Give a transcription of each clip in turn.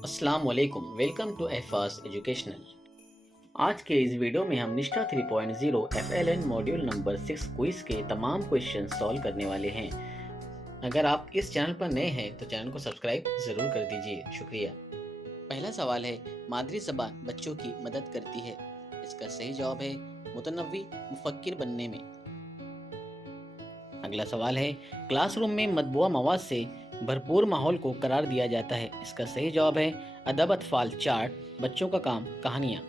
अस्सलाम वालेकुम, welcome to एहफाज educational. आज के इस वीडियो में हम निष्ठा 3.0 FLN मॉड्यूल नंबर 6 क्विज के तमाम क्वेश्चन सॉल्व करने वाले हैं। अगर आप इस चैनल पर नए हैं तो चैनल को सब्सक्राइब ज़रूर कर दीजिए, शुक्रिया। पहला सवाल है, मादरी ज़बान बच्चों की मदद करती है। इसका सही जवाब है मुतनव्वी मुफक्किर बनने में। अगला सवाल है, क्लासरूम में मतबूआ मवाद से भरपूर माहौल को करार दिया जाता है। इसका सही जवाब है अदब अतफाल चार्ट, बच्चों का काम, कहानियाँ।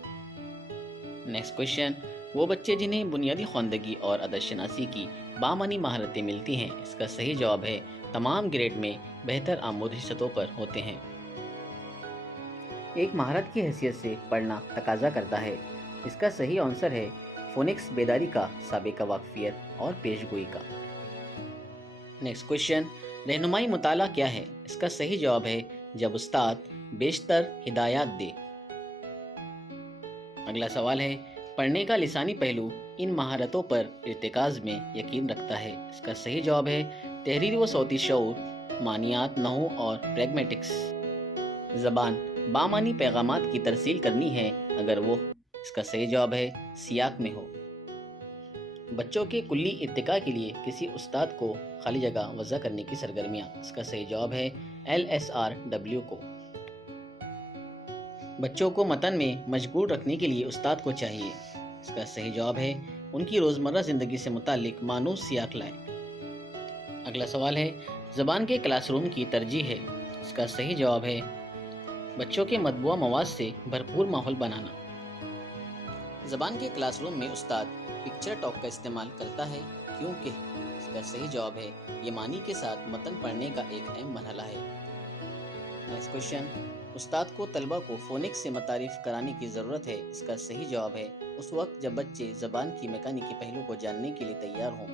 नेक्स्ट क्वेश्चन, वो बच्चे जिन्हें बुनियादी ख्वानदगी और अददशनासी की बामानी महारतें मिलती हैं। इसका सही जवाब है तमाम ग्रेड में बेहतर आमूदी सतहों पर होते हैं। एक महारत की हैसियत से पढ़ना तकाजा करता है। इसका सही आंसर है फोनिक्स बेदारी का, साबिका वाकफियत और पेशगोई का। नेक्स्ट क्वेश्चन, रहनुमाई मुताला क्या है। इसका सही जवाब है जब उस्ताद बेशतर हिदायत दे। अगला सवाल है, पढ़ने का लिसानी पहलू इन महारतों पर इर्तिकाज में यकीन रखता है। इसका सही जवाब है तहरीरी व सौती शऊर, मानियात, नहू और प्रैग्मेटिक्स। ज़बान बामानी पैगामात की तरसील करनी है अगर वो, इसका सही जवाब है सियाक में हो। बच्चों के कुल्ली इर्तिका के लिए किसी उस्ताद को खाली जगह वज़ा करने की सरगर्मियाँ। इसका सही जवाब है LSRW को। बच्चों को मतन में मशगूल रखने के लिए उस्ताद को चाहिए। इसका सही जवाब है उनकी रोज़मर्रा ज़िंदगी से मुतालिक मानूस सियाक लाए। अगला सवाल है, ज़बान के क्लासरूम की तरजीह है। इसका सही जवाब है बच्चों के मतबूआ मवाद से भरपूर माहौल बनाना। ज़बान के क्लासरूम में उस्ताद पिक्चर टॉक का इस्तेमाल करता है क्योंकि, इसका सही जवाब है ये मानी के साथ मतन पढ़ने का एक अहम मरहला है। नेक्स्ट क्वेश्चन, उस्ताद को तलबा को फोनिक्स से मुतारिफ कराने की ज़रूरत है। इसका सही जवाब है उस वक्त जब बच्चे ज़बान की मैकेनिकी पहलू को जानने के लिए तैयार हों।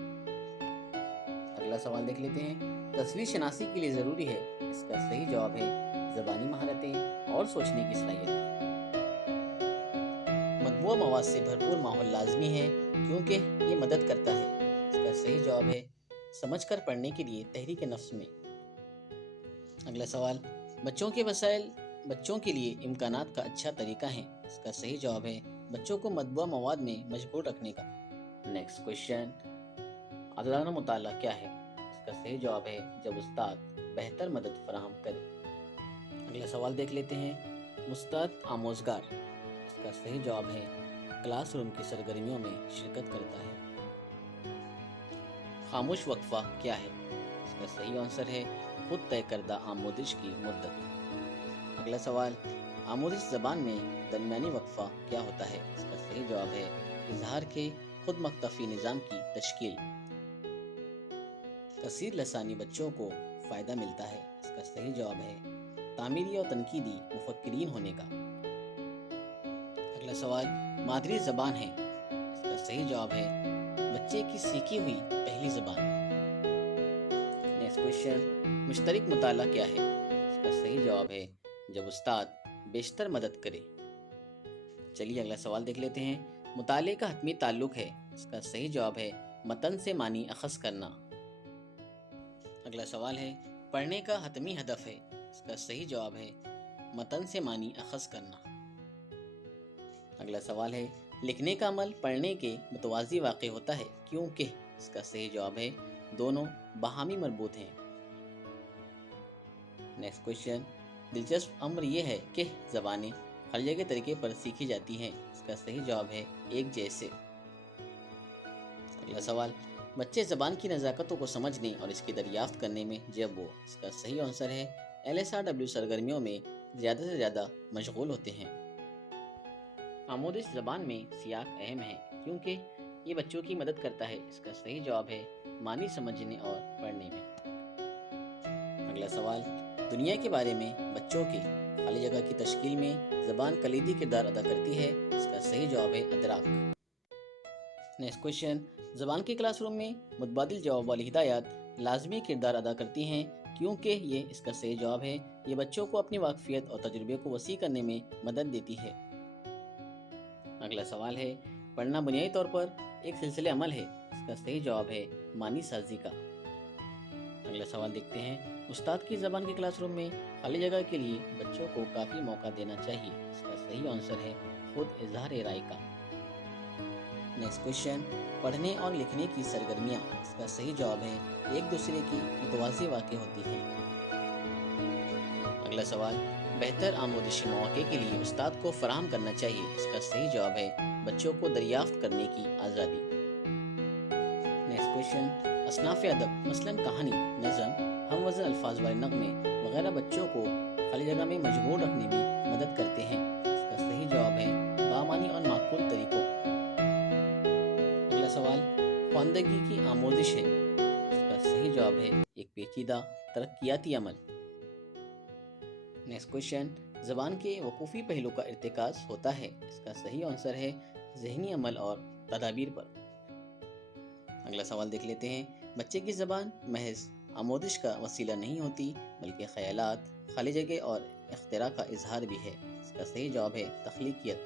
अगला सवाल देख लेते हैं, तस्वीर शनासी के लिए ज़रूरी है। इसका सही जवाब है ज़बानी महारतें और सोचने की सलाहियत। मतबूआ मवाद से भरपूर माहौल लाजमी है क्योंकि ये मदद करता है। इसका सही जवाब है समझकर पढ़ने के लिए तहरीक नफ्स में। अगला सवाल, बच्चों के वसाइल बच्चों के लिए इम्कानात का अच्छा तरीका है। इसका सही जवाब है बच्चों को मतबूआ मवाद में मशगूल रखने का। नेक्स्ट क्वेश्चन, आज़ादाना मुताला क्या है। इसका सही जवाब है जब उस्ताद बेहतर मदद फराहम करे। अगला सवाल देख लेते हैं, मुस्ताद आमोजगार। इसका सही जवाब है क्लासरूम की सरगर्मियों में शिरकत करता है। खामोश वक्फा क्या है। इसका सही आंसर है खुद तय करदा आमोदिश की मुद्दत। अगला सवाल, आमोदिश ज़बान में दरमियानी वक्फा क्या होता है। इसका सही जवाब है इजहार के खुद मख्तफी निज़ाम की तश्कील। कसीर लसानी बच्चों को फ़ायदा मिलता है। इसका सही जवाब है तामीरी और तनकीदी मुफक्किरीन होने का। अगला सवाल, मादरी ज़बान है। इसका सही जवाब है बच्चे की सीखी हुई पहली ज़बान। नेक्स्ट क्वेश्चन, मुश्तरक मुताला क्या है। इसका सही जवाब है जब उस्ताद बेशतर मदद करे। चलिए अगला सवाल देख लेते हैं, मुताले का हतमी ताल्लुक है। इसका सही जवाब है मतन से मानी अखज़ करना। अगला सवाल है, पढ़ने का हतमी हदफ है। इसका सही जवाब है मतन से मानी अखज़ करना। अगला सवाल है, लिखने का अमल पढ़ने के मुतवाज़ी वाक़े होता है क्योंकि, इसका सही जवाब है दोनों बाहमी मरबूत हैं। नेक्स्ट क्वेश्चन, दिलचस्प अम्र यह है कि ज़बानें खलिया के तरीके पर सीखी जाती हैं। इसका सही जवाब है एक जैसे। अगला सवाल, बच्चे ज़बान की नज़ाकतों को समझने और इसकी दरियाफ्त करने में जब वो, इसका सही आंसर है LSRW सरगर्मियों में ज़्यादा से ज़्यादा मशगूल होते हैं। आमोदिश ज़बान में सियाक अहम है क्योंकि ये बच्चों की मदद करता है। इसका सही जवाब है मानी समझने और पढ़ने में। अगला सवाल, दुनिया के बारे में बच्चों की खाली जगह की तश्कील में ज़बान कलीदी किरदार अदा करती है। इसका सही जवाब है अदराक। नेक्स्ट क्वेश्चन, ज़बान के क्लासरूम में मुतबादिल जवाब वाली हिदायत लाजमी किरदार अदा करती हैं क्योंकि ये, इसका सही जवाब है ये बच्चों को अपनी वाकफियत और तजुर्बे को वसी करने में मदद देती है। अगला सवाल है, पढ़ना बुनियादी तौर पर एक सिलसिले अमल है। इसका सही जवाब है मानी साजी का। अगला सवाल देखते हैं, استاد کی زبان کے کلاس روم میں خالی جگہ کے لیے بچوں کو کافی موقع دینا چاہیے. اس کا صحیح آنسر ہے خود اظہار رائے کا. نیکسٹ کوشچن، پڑھنے اور لکھنے کی سرگرمیاں. اس کا صحیح جواب ہے ایک دوسرے کی متوازی واقع ہوتی ہیں. اگلا سوال، بہتر آموزشی مواقع کے لیے استاد کو فراہم کرنا چاہیے. اس کا صحیح جواب ہے بچوں کو دریافت کرنے کی آزادی. نیکسٹ کوشچن، اصناف ادب مثلاً کہانی، نظم، ہم وزن الفاظ والے نغمے وغیرہ بچوں کو خالی جگہ میں مشغول رکھنے میں مدد کرتے ہیں. اس کا صحیح جواب ہے بامعنی اور معقول طریقوں. اگلا سوال، خواندگی کی آموزش ہے. اس کا صحیح جواب ہے ایک پیچیدہ ترقیاتی عمل. نیکسٹ کوشچن، زبان کے وقوفی پہلو کا ارتکاز ہوتا ہے. اس کا صحیح آنسر ہے ذہنی عمل اور تدابیر پر. اگلا سوال دیکھ لیتے ہیں، بچے کی زبان محض آموزش کا وسیلہ نہیں ہوتی بلکہ خیالات، خالی جگہ اور اختراع کا اظہار بھی ہے. اس کا صحیح جواب ہے تخلیقیت.